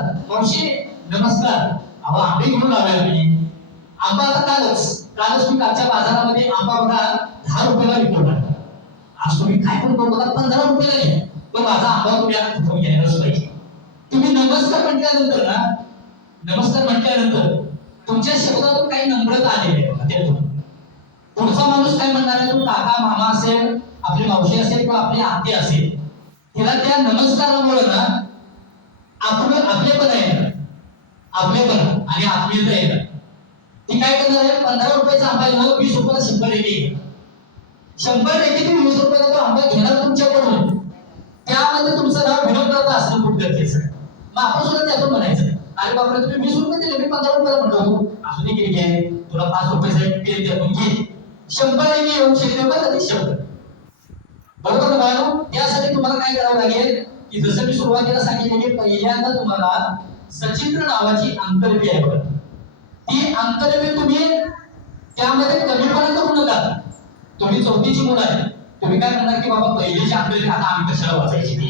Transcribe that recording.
मावशी नमस्कार. अहो आंबे घेऊन आलोय मी आंबा आता कालच. कालच मी कालच्या बाजारामध्ये आंबा बघा दहा रुपयाला विकतो आज तुम्ही काय पण करू बघा पंधरा रुपयाला घ्या पण माझा आंबा तुम्ही आता घेऊन घ्यायलाच पाहिजे? तुम्ही नमस्कार म्हटल्यानंतर ना नमस्कार म्हटल्यानंतर तुमच्या शब्दातून काही नम्रता आलेली आहे पुढचा माणूस काय म्हणणार आहे? तो काका मामा असेल आपली मावशी असेल किंवा आपली आत्या असेल. तिला त्या नमस्कारामुळे ना आपलं आपलेपण आहे. आपलेपण आणि आत्मीयता आहे. ती काय करणार आहे? पंधरा रुपयाचा आंबा आहे वीस रुपयाला शंभर रेटी शंभर रेटी तुम्ही वीस रुपयाला तो आंबा घेणार तुमच्याकडून. त्यामध्ये तुमचं नाव विनोदाचं असणं खूप गरजेचं आहे. मग आपण सुद्धा त्यातून म्हणायचं अरे बापरे तुम्ही वीस रुपये दिले मी पंधरा रुपयाला म्हणतो अजून असू आहे. किती तुला पाच रुपयाचं पेन त्यातून घे. शंभर रेटी येऊ शकते बरं शंभर बरोबर ना बाळांनो? त्यासाठी तुम्हाला काय करावं लागेल? की जसं मी सुरुवातीला सांगितलं की पहिल्यांदा तुम्हाला सचित्र नावाची अंतर्वी आहे बघा ती आंतरवी तुम्ही त्यामध्ये कमीपणा करू नका. तुम्ही चौथीची मुलं आहे तुम्ही काय म्हणणार की बाबा पहिलीची अंतर्वी आता आम्ही कशाला वाचायची? ती